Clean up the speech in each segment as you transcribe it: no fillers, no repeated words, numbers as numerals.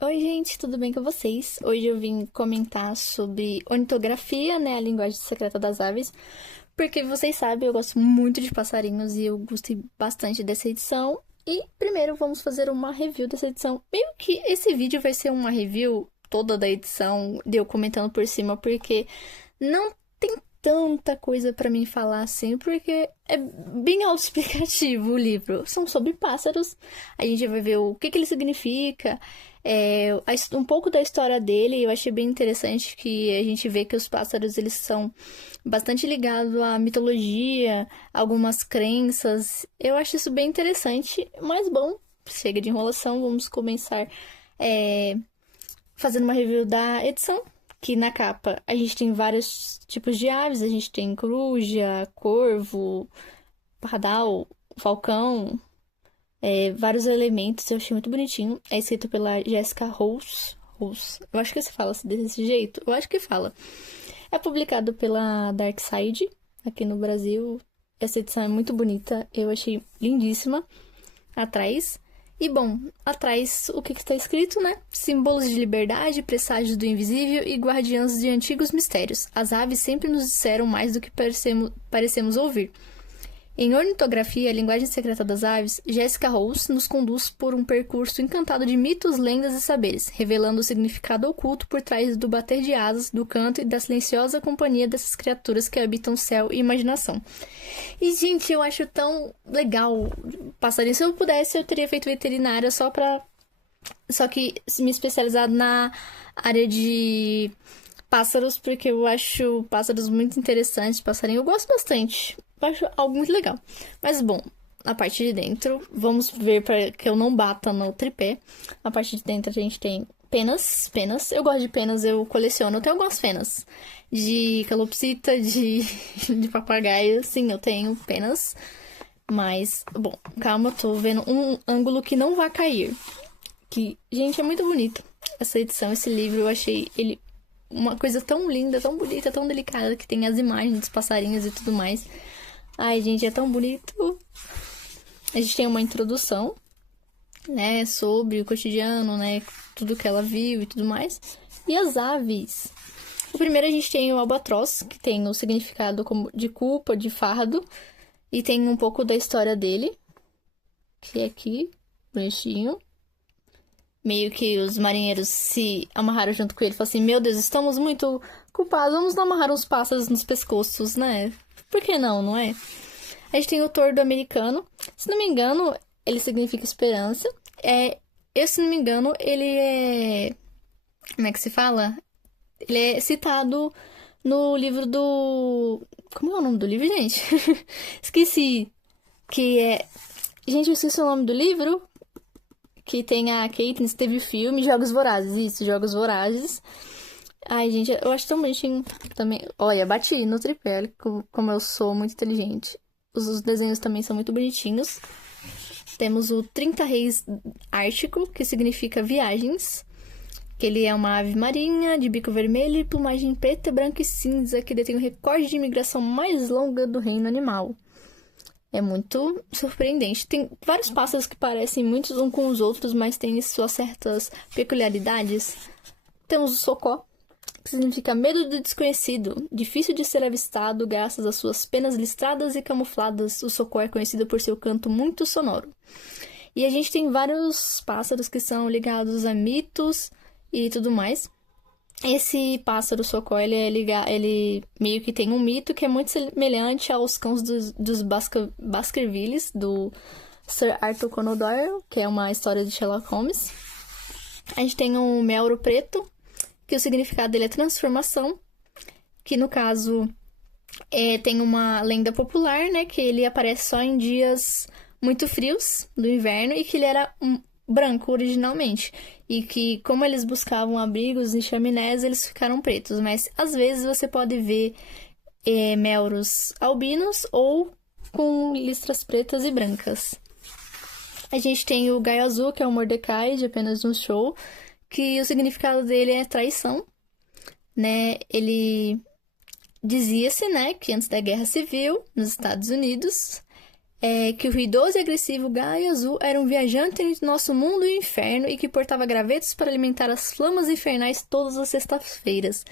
Oi, gente, tudo bem com vocês? Hoje eu vim comentar sobre ornitografia, né, a linguagem secreta das aves, porque vocês sabem, eu gosto muito de passarinhos e eu gostei bastante dessa edição. E primeiro vamos fazer uma review dessa edição. Meio que esse vídeo vai ser uma review toda da edição, de eu comentando por cima, porque não tem tanta coisa pra mim falar assim, porque é bem autoexplicativo o livro. São sobre pássaros, a gente vai ver o que ele significa, um pouco da história dele. Eu achei bem interessante que a gente vê que os pássaros eles são bastante ligados à mitologia, algumas crenças. Eu acho isso bem interessante, mas bom, chega de enrolação, vamos começar é, fazendo uma review da edição. Que na capa a gente tem vários tipos de aves, a gente tem coruja, corvo, pardal, falcão, vários elementos, eu achei muito bonitinho. É escrito pela Jessica Rose. Rose. Eu acho que se fala desse jeito. Eu acho que fala. É publicado pela Dark Side, aqui no Brasil. Essa edição é muito bonita. Eu achei lindíssima. Atrás. E bom, atrás o que está escrito, né? Símbolos de liberdade, presságios do invisível e guardiãs de antigos mistérios. As aves sempre nos disseram mais do que parecemos ouvir. Em Ornitografia, a linguagem secreta das aves, Jessica Rose nos conduz por um percurso encantado de mitos, lendas e saberes, revelando o significado oculto por trás do bater de asas, do canto e da silenciosa companhia dessas criaturas que habitam céu e imaginação. E, gente, eu acho tão legal passarinho. Se eu pudesse, eu teria feito veterinária só que me especializado na área de pássaros, porque eu acho pássaros muito interessantes. Passarinho eu gosto bastante. Eu acho algo muito legal. Mas, bom, a parte de dentro, vamos ver para que eu não bata no tripé. A parte de dentro a gente tem penas. Eu gosto de penas, eu coleciono. Eu tenho algumas penas de calopsita, de papagaio. Sim, eu tenho penas. Mas, bom, calma, eu tô vendo um ângulo que não vai cair. Que, gente, é muito bonito. Essa edição, esse livro, eu achei ele uma coisa tão linda, tão bonita, tão delicada, que tem as imagens dos passarinhos e tudo mais. Ai, gente, é tão bonito. A gente tem uma introdução, né, sobre o cotidiano, né, tudo que ela viu e tudo mais. E as aves. O primeiro a gente tem o albatroz, que tem o significado como de culpa, de fardo. E tem um pouco da história dele, que é aqui, bonitinho. Meio que os marinheiros se amarraram junto com ele. Falaram assim, meu Deus, estamos muito culpados, vamos amarrar uns pássaros nos pescoços, né? Por que não, não é? A gente tem o tordo americano. Se não me engano, ele significa esperança. Se não me engano, ele é... Como é que se fala? Ele é citado no livro do... Como é o nome do livro, gente? Esqueci. Que é... Gente, eu esqueci o nome do livro. Que tem a Katniss, teve filme, Jogos Vorazes. Isso, Jogos Vorazes. Ai, gente, eu acho tão bonitinho também. Olha, bati no tripé, olha como eu sou muito inteligente. Os desenhos também são muito bonitinhos. Temos o 30 Reis Ártico, que significa viagens. Que ele é uma ave marinha, de bico vermelho e plumagem preta, branca e cinza, que detém o recorde de imigração mais longa do reino animal. É muito surpreendente. Tem vários pássaros que parecem muitos uns com os outros, mas têm suas certas peculiaridades. Temos o socó, que significa medo do desconhecido, difícil de ser avistado graças às suas penas listradas e camufladas. O socó é conhecido por seu canto muito sonoro. E a gente tem vários pássaros que são ligados a mitos e tudo mais. Esse pássaro socó, ele meio que tem um mito que é muito semelhante aos cães dos Baskervilles, do Sir Arthur Conan Doyle, que é uma história de Sherlock Holmes. A gente tem o melro preto, que o significado dele é transformação, que no caso tem uma lenda popular, né, que ele aparece só em dias muito frios do inverno e que ele era branco originalmente. E que, como eles buscavam abrigos em chaminés, eles ficaram pretos. Mas, às vezes, você pode ver melros albinos ou com listras pretas e brancas. A gente tem o gaio azul, que é o Mordecai, de Apenas um Show, que o significado dele é traição, né? Ele dizia-se, né, que antes da Guerra Civil, nos Estados Unidos, que o ruidoso e agressivo Gaio Azul era um viajante entre nosso mundo e o inferno e que portava gravetos para alimentar as flamas infernais todas as sextas-feiras.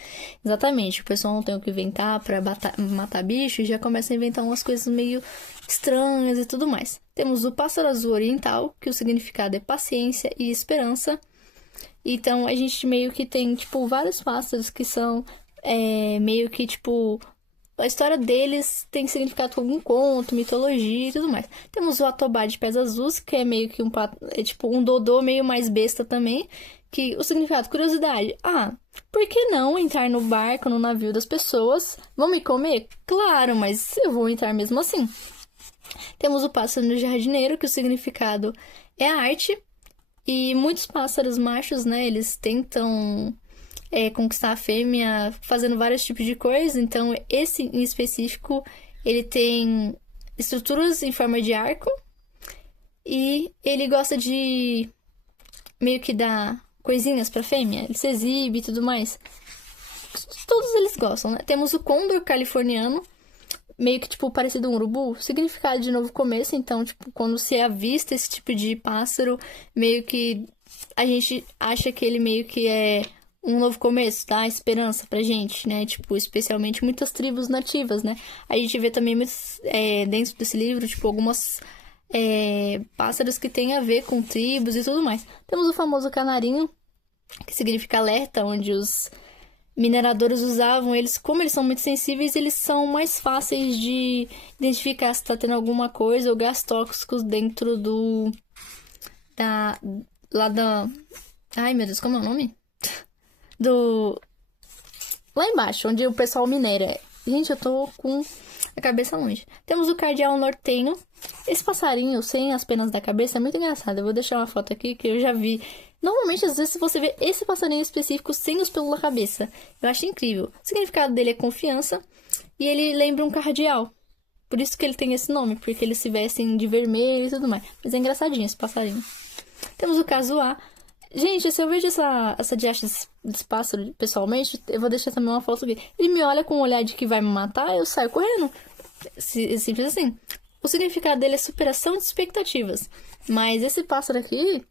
Exatamente, o pessoal não tem o que inventar para matar bicho e já começa a inventar umas coisas meio estranhas e tudo mais. Temos o pássaro azul oriental, que o significado é paciência e esperança. Então a gente meio que tem, tipo, vários pássaros que são meio que, tipo, a história deles tem significado com algum conto, mitologia e tudo mais. Temos o Atobá de Pés Azuis, que é meio que tipo um dodô meio mais besta também. Que o significado, curiosidade. Por que não entrar no barco, no navio das pessoas? Vão me comer? Claro, mas eu vou entrar mesmo assim. Temos o pássaro no jardineiro, que o significado é a arte. E muitos pássaros machos, né, eles tentam conquistar a fêmea fazendo vários tipos de coisas. Então, esse em específico, ele tem estruturas em forma de arco. E ele gosta de meio que dar coisinhas pra fêmea. Ele se exibe e tudo mais. Todos eles gostam, né? Temos o condor californiano, meio que, tipo, parecido um urubu. Significado de novo começo. Então, tipo, quando se avista esse tipo de pássaro, meio que a gente acha que ele meio que é um novo começo, dá esperança pra gente, né? Tipo, especialmente muitas tribos nativas, né? A gente vê também dentro desse livro, tipo, algumas pássaros que têm a ver com tribos e tudo mais. Temos o famoso canarinho, que significa alerta, onde os mineradores usavam eles, como eles são muito sensíveis, eles são mais fáceis de identificar se tá tendo alguma coisa ou gás tóxicos dentro ai, meu Deus, como é o nome? Lá embaixo, onde o pessoal minera. Gente, eu tô com a cabeça longe. Temos o cardeal nortenho. Esse passarinho sem as penas da cabeça é muito engraçado. Eu vou deixar uma foto aqui que eu já vi. Normalmente, às vezes, você vê esse passarinho específico sem os pelos da cabeça. Eu acho incrível. O significado dele é confiança. E ele lembra um cardeal. Por isso que ele tem esse nome. Porque eles se vestem de vermelho e tudo mais. Mas é engraçadinho esse passarinho. Temos o casuá. Gente, se eu vejo essa diacha desse pássaro pessoalmente, eu vou deixar também uma foto dele. Ele me olha com um olhar de que vai me matar, eu saio correndo. Simples assim. O significado dele é superação de expectativas. Mas esse pássaro aqui,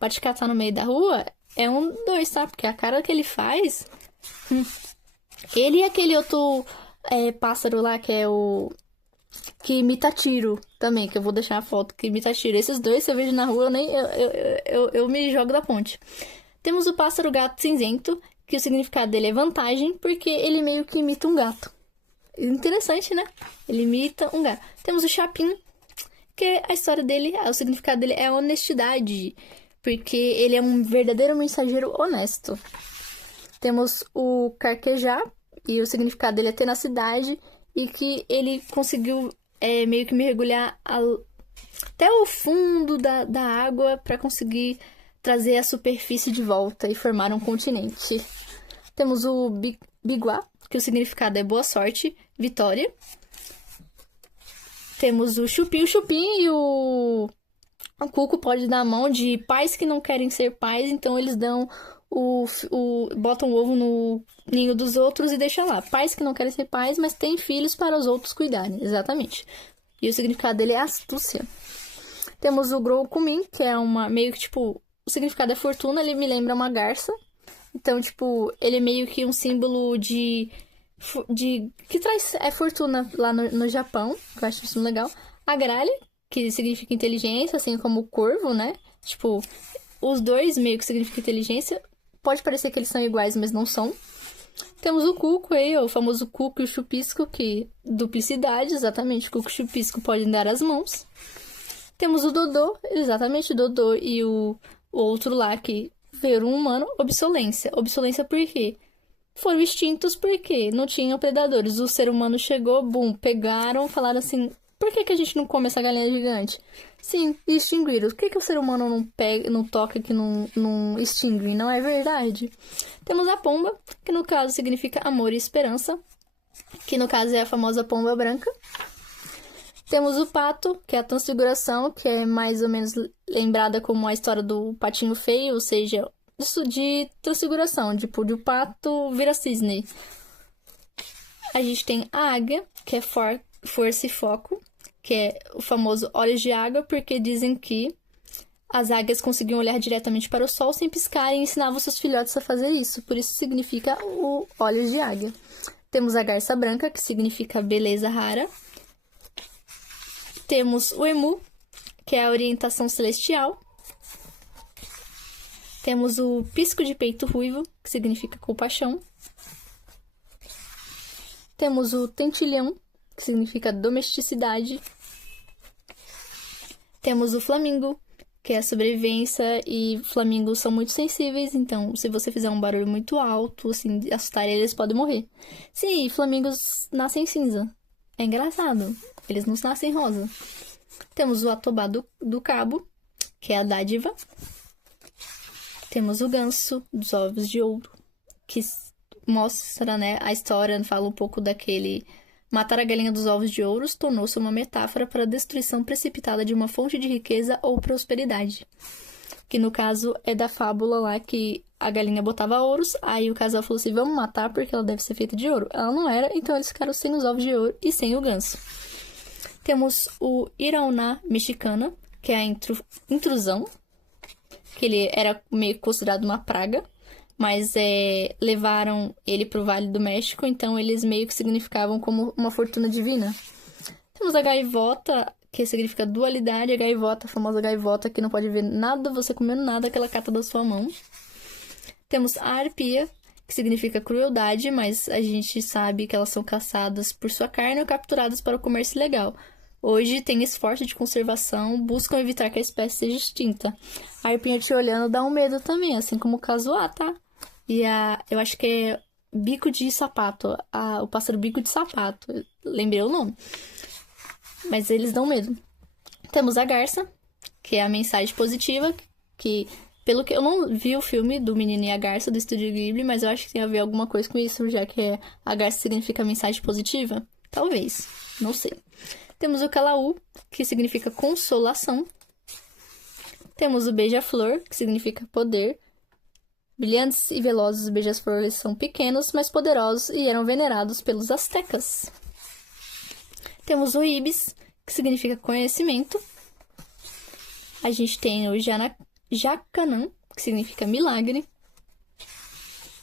pra te catar no meio da rua, é um dois, tá? Porque a cara que ele faz... Ele e aquele outro pássaro lá, que é o... que imita tiro também, que eu vou deixar a foto que imita tiro. Esses dois, se eu vejo na rua, eu me jogo da ponte. Temos o pássaro gato cinzento, que o significado dele é vantagem, porque ele meio que imita um gato. Interessante, né? Ele imita um gato. Temos o chapim, que a história dele, o significado dele é honestidade, porque ele é um verdadeiro mensageiro honesto. Temos o carquejar, e o significado dele é tenacidade, e que ele conseguiu meio que mergulhar até o fundo da água para conseguir trazer a superfície de volta e formar um continente. Temos o biguá, que o significado é boa sorte, vitória. Temos o chupim. O chupim e o cuco pode dar a mão de pais que não querem ser pais, então eles dão botam o ovo no ninho dos outros e deixam lá. Pais que não querem ser pais, mas têm filhos para os outros cuidarem. Exatamente. E o significado dele é astúcia. Temos o Groucumim, que é meio que, tipo... O significado é fortuna, ele me lembra uma garça. Então, tipo, ele é meio que um símbolo que traz fortuna lá no Japão, que eu acho isso legal. A gralha, que significa inteligência, assim como o corvo, né? Tipo, os dois meio que significam inteligência. Pode parecer que eles são iguais, mas não são. Temos o cuco aí, o famoso cuco e o chupisco, que duplicidade, exatamente. O cuco e o chupisco podem dar as mãos. Temos o dodô, exatamente, o dodô e o outro lá que ver um humano, obsolência. Obsolência por quê? Foram extintos porque não tinham predadores. O ser humano chegou, pegaram, falaram assim... Por que a gente não come essa galinha gigante? Sim, extinguiram. Por que o ser humano não toca que não extingue? Não é verdade? Temos a pomba, que no caso significa amor e esperança. Que no caso é a famosa pomba branca. Temos o pato, que é a transfiguração, que é mais ou menos lembrada como a história do patinho feio, ou seja, isso de transfiguração, tipo, de o pato vira cisne. A gente tem a águia, que é força e foco. que é o famoso olhos de água, porque dizem que as águias conseguiam olhar diretamente para o sol sem piscar e ensinavam seus filhotes a fazer isso. Por isso significa o olhos de águia. Temos a garça branca, que significa beleza rara. Temos o emu, que é a orientação celestial. Temos o pisco de peito ruivo, que significa compaixão. Temos o tentilhão, que significa domesticidade. Temos o flamingo, que é a sobrevivência, e flamingos são muito sensíveis, então se você fizer um barulho muito alto, assim, assustar eles, podem morrer. Sim, flamingos nascem cinza. É engraçado, eles não nascem rosa. Temos o atobá do cabo, que é a dádiva. Temos o ganso dos ovos de ouro, que mostra, né, a história, fala um pouco daquele... Matar a galinha dos ovos de ouro tornou-se uma metáfora para a destruição precipitada de uma fonte de riqueza ou prosperidade. Que no caso é da fábula lá que a galinha botava ouros, aí o casal falou assim, vamos matar porque ela deve ser feita de ouro. Ela não era, então eles ficaram sem os ovos de ouro e sem o ganso. Temos o Irauná mexicana, que é a intrusão, que ele era meio considerado uma praga, mas levaram ele para o Vale do México, então eles meio que significavam como uma fortuna divina. Temos a gaivota, que significa dualidade, a gaivota, a famosa gaivota que não pode ver nada, você comendo nada, que ela cata da sua mão. Temos a arpia, que significa crueldade, mas a gente sabe que elas são caçadas por sua carne ou capturadas para o comércio ilegal. Hoje tem esforço de conservação, buscam evitar que a espécie seja extinta. A arpinha te olhando dá um medo também, assim como o casuá, tá? E eu acho que é bico de sapato, o pássaro bico de sapato, lembrei o nome. Mas eles dão medo. Temos a garça, que é a mensagem positiva, que pelo que eu não vi o filme do Menino e a Garça do Estúdio Ghibli, mas eu acho que tem a ver alguma coisa com isso, já que a garça significa mensagem positiva. Talvez, não sei. Temos o calaú, que significa consolação. Temos o beija-flor, que significa poder. Brilhantes e velozes, os beija-flores são pequenos, mas poderosos e eram venerados pelos astecas. Temos o ibis, que significa conhecimento. A gente tem o jacanã, que significa milagre.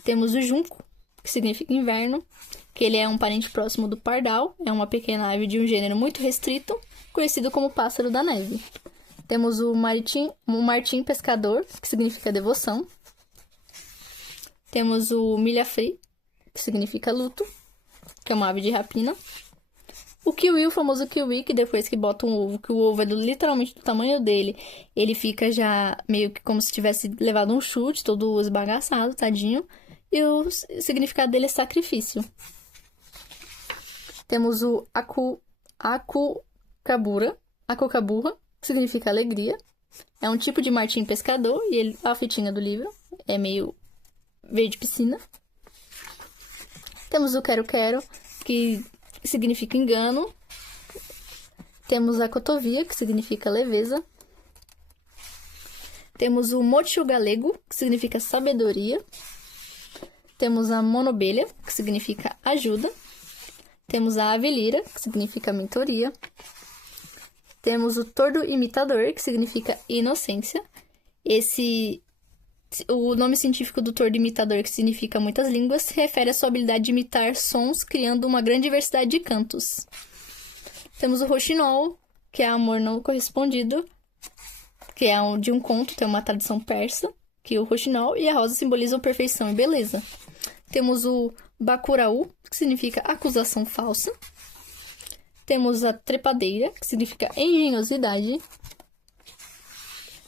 Temos o junco, que significa inverno, que ele é um parente próximo do pardal, é uma pequena ave de um gênero muito restrito, conhecido como pássaro da neve. Temos o martim pescador, que significa devoção. Temos o milha-fri, que significa luto, que é uma ave de rapina. O kiwi, o famoso kiwi, que depois que bota um ovo, que o ovo é literalmente do tamanho dele, ele fica já meio que como se tivesse levado um chute, todo esbagaçado, tadinho. E o significado dele é sacrifício. Temos o akukaburra, que significa alegria. É um tipo de martim pescador, e a fitinha do livro é meio verde piscina. Temos o quero-quero, que significa engano. Temos a cotovia, que significa leveza. Temos o mocho galego, que significa sabedoria. Temos a monobelha, que significa ajuda. Temos a avelira, que significa mentoria. Temos o tordo imitador, que significa inocência. O nome científico do tordo imitador, que significa muitas línguas, se refere à sua habilidade de imitar sons, criando uma grande diversidade de cantos. Temos o roxinol, que é amor não correspondido, que é de um conto, tem uma tradição persa, que o roxinol e a rosa simbolizam perfeição e beleza. Temos o bacurau, que significa acusação falsa. Temos a trepadeira, que significa engenhosidade.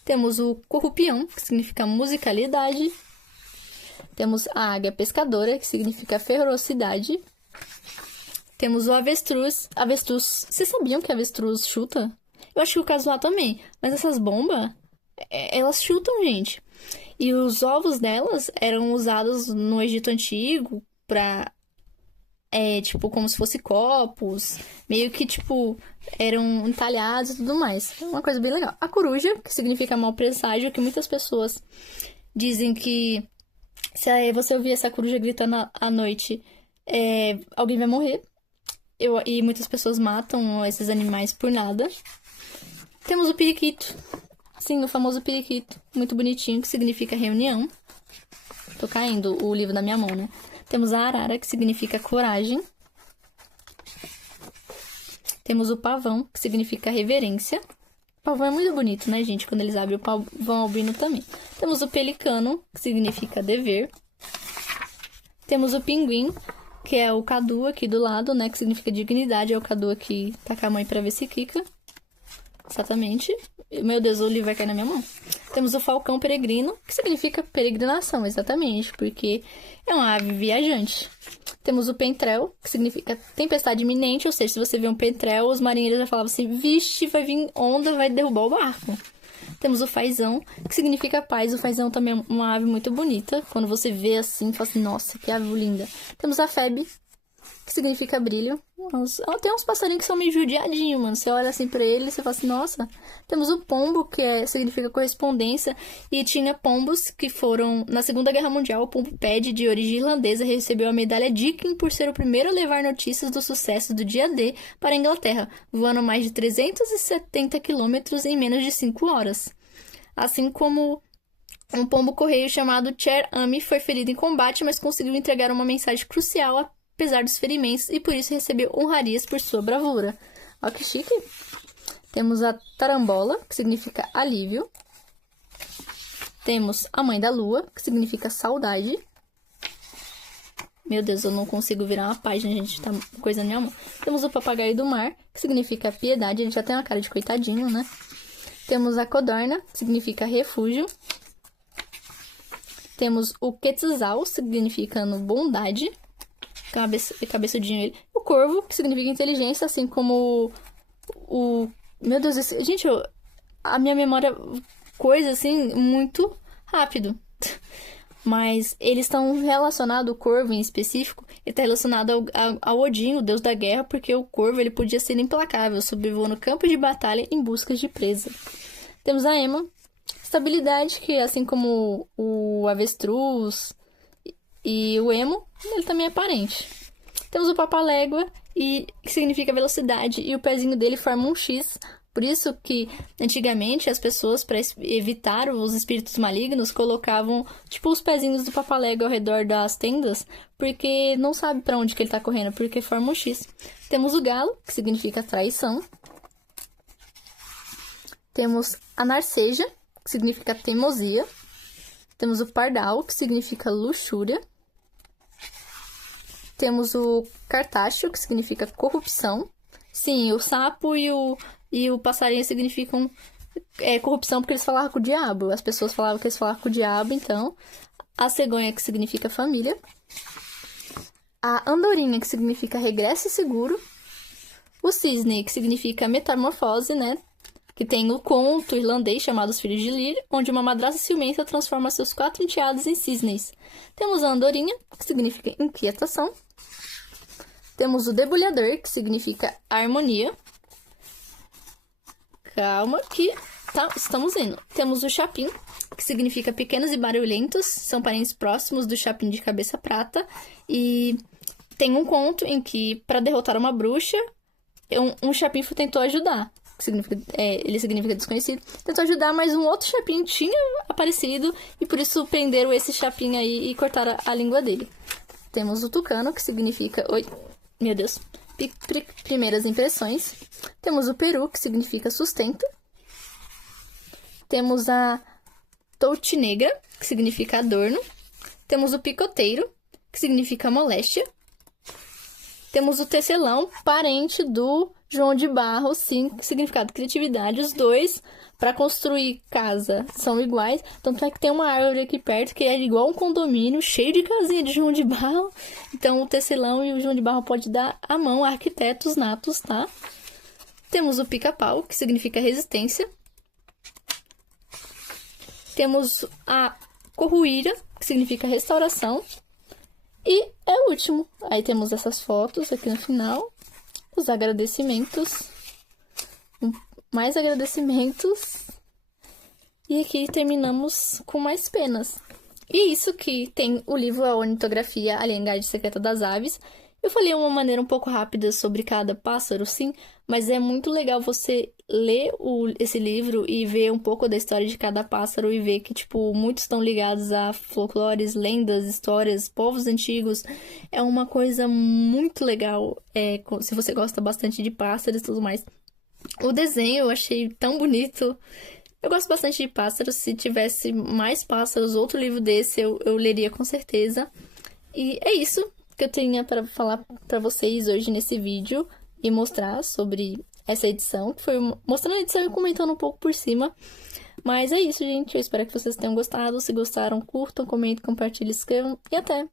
Temos o corrupião, que significa musicalidade. Temos a águia pescadora, que significa ferocidade. Temos o avestruz. Vocês sabiam que avestruz chuta? Eu acho que o casuá também. Mas essas bombas, elas chutam, gente. E os ovos delas eram usados no Egito Antigo pra... tipo, como se fosse copos. Meio que, tipo, eram entalhados e tudo mais. É uma coisa bem legal. A coruja, que significa mau presságio, que muitas pessoas dizem que se você ouvir essa coruja gritando à noite, alguém vai morrer. E muitas pessoas matam esses animais por nada. Temos o periquito. Sim, o famoso periquito. Muito bonitinho, que significa reunião. Tô caindo o livro da minha mão, né? Temos a arara, que significa coragem. Temos o pavão, que significa reverência. O pavão é muito bonito, né, gente? Quando eles abrem o pavão albino também. Temos o pelicano, que significa dever. Temos o pinguim, que é o cadu aqui do lado, né? Que significa dignidade. É o cadu aqui, tá com a mãe pra ver se quica. Exatamente. Meu Deus, o livro vai cair na minha mão. Temos o falcão peregrino, que significa peregrinação, exatamente, porque é uma ave viajante. Temos o pentrel, que significa tempestade iminente, ou seja, se você vê um pentrel, os marinheiros já falavam assim, vixe, vai vir onda, vai derrubar o barco. Temos o fazão, que significa paz. O fazão também é uma ave muito bonita. Quando você vê assim, fala assim, nossa, que ave linda. Temos a febe, que significa brilho. Nossa, tem uns passarinhos que são meio judiadinhos, mano. Você olha assim pra ele e você fala assim, nossa. Temos o pombo, que significa correspondência. E tinha pombos que foram... Na Segunda Guerra Mundial, o pombo Ped, de origem irlandesa, recebeu a medalha Dickin por ser o primeiro a levar notícias do sucesso do dia D para a Inglaterra, voando mais de 370 quilômetros em menos de 5 horas. Assim como um pombo-correio chamado Cher Ami foi ferido em combate, mas conseguiu entregar uma mensagem crucial apesar dos ferimentos e por isso recebeu honrarias por sua bravura. Olha que chique! Temos a tarambola, que significa alívio. Temos a mãe da lua, que significa saudade. Meu Deus, eu não consigo virar uma página, gente, tá coisa na minha mão. Temos o papagaio do mar, que significa piedade, ele já tem uma cara de coitadinho, né? Temos a codorna, que significa refúgio. Temos o quetzal, significando bondade. Cabeçudinho ele. O corvo, que significa inteligência, assim como o... Meu Deus, gente, a minha memória... Coisa, assim, muito rápido. Mas eles estão relacionados, o corvo em específico, ele está relacionado ao Odin, o deus da guerra, porque o corvo ele podia ser implacável, sobrevoando campos de batalha em busca de presa. Temos a ema, estabilidade, que assim como o avestruz e o emo, ele também é parente. Temos o papalégua, que significa velocidade, e o pezinho dele forma um X. Por isso que, antigamente, as pessoas, para evitar os espíritos malignos, colocavam, tipo, os pezinhos do papalégua ao redor das tendas, porque não sabe para onde que ele tá correndo, porque forma um X. Temos o galo, que significa traição. Temos a narceja, que significa teimosia. Temos o pardal, que significa luxúria. Temos o cartacho, que significa corrupção. Sim, o sapo e o passarinho significam corrupção porque eles falavam com o diabo. As pessoas falavam que eles falavam com o diabo, então. A cegonha, que significa família. A andorinha, que significa regresso seguro. O cisne, que significa metamorfose, né? Que tem o conto irlandês chamado Os Filhos de Lir, onde uma madrasta ciumenta transforma seus 4 enteados em cisnes. Temos a andorinha, que significa inquietação. Temos o debulhador, que significa harmonia. Calma que estamos indo. Temos o chapim, que significa pequenos e barulhentos. São parentes próximos do chapim de cabeça prata. E tem um conto em que, para derrotar uma bruxa, um chapim tentou ajudar. Ele significa desconhecido. Tentou ajudar, mas um outro chapim tinha aparecido. E por isso prenderam esse chapim aí e cortaram a língua dele. Temos o tucano, que significa... Oi, meu Deus. Primeiras impressões. Temos o peru, que significa sustento. Temos a touti negra, que significa adorno. Temos o picoteiro, que significa moléstia. Temos o tecelão, parente do João de Barro, sim, significado criatividade. Os dois, para construir casa, são iguais. Tanto é que tem uma árvore aqui perto que é igual um condomínio, cheio de casinha de João de Barro. Então, o tecelão e o João de Barro pode dar a mão a arquitetos natos, tá? Temos o pica-pau, que significa resistência. Temos a corruíra, que significa restauração. E é o último. Aí temos essas fotos aqui no final. Os agradecimentos. Mais agradecimentos. E aqui terminamos com mais penas. E isso que tem o livro A Ornitografia, a Linguagem Secreta das Aves. Eu falei uma maneira um pouco rápida sobre cada pássaro, sim, mas é muito legal você ler esse livro e ver um pouco da história de cada pássaro e ver que, tipo, muitos estão ligados a folclores, lendas, histórias, povos antigos. É uma coisa muito legal, se você gosta bastante de pássaros e tudo mais. O desenho eu achei tão bonito. Eu gosto bastante de pássaros. Se tivesse mais pássaros, outro livro desse, eu leria com certeza. E é isso que eu tinha para falar para vocês hoje nesse vídeo e mostrar sobre essa edição, que foi mostrando a edição e comentando um pouco por cima. Mas é isso, gente. Eu espero que vocês tenham gostado. Se gostaram, curtam, comentem, compartilhem, escrevam e até!